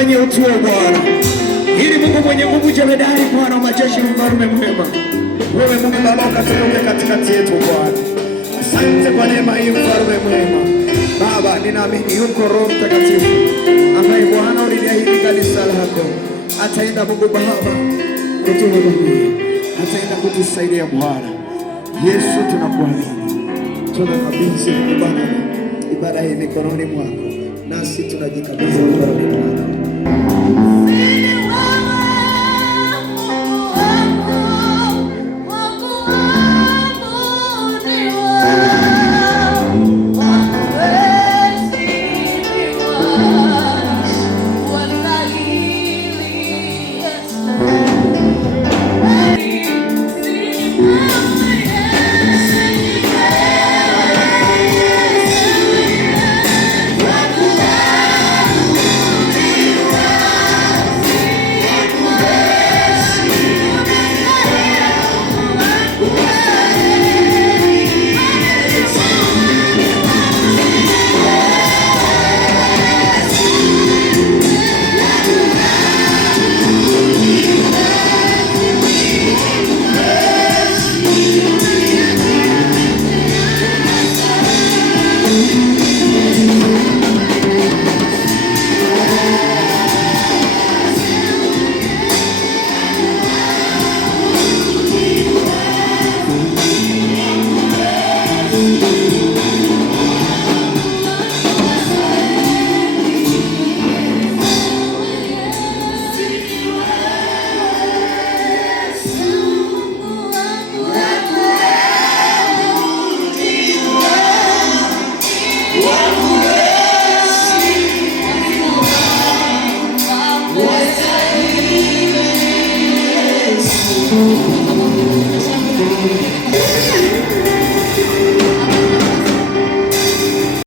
tufanye utuo Bwana, ili Mungu mwenye nguvu jemedari, Bwana wa majeshi, mfalme mwema, wewe Mungu Baba ukatokea katikati yetu Bwana. Asante kwa neema hii mfalme mwema. Baba, ninaamini yuko Roho Mtakatifu ambaye Bwana uliniahidi kanisa lako ataenda Mungu Baba kutuhudumia, ataenda kutusaidia Bwana. Yesu tunakuamini, tunakabidhi Mungu Baba ibada hii mikononi mwako, nasi tunajikabidhi mikononi mwako.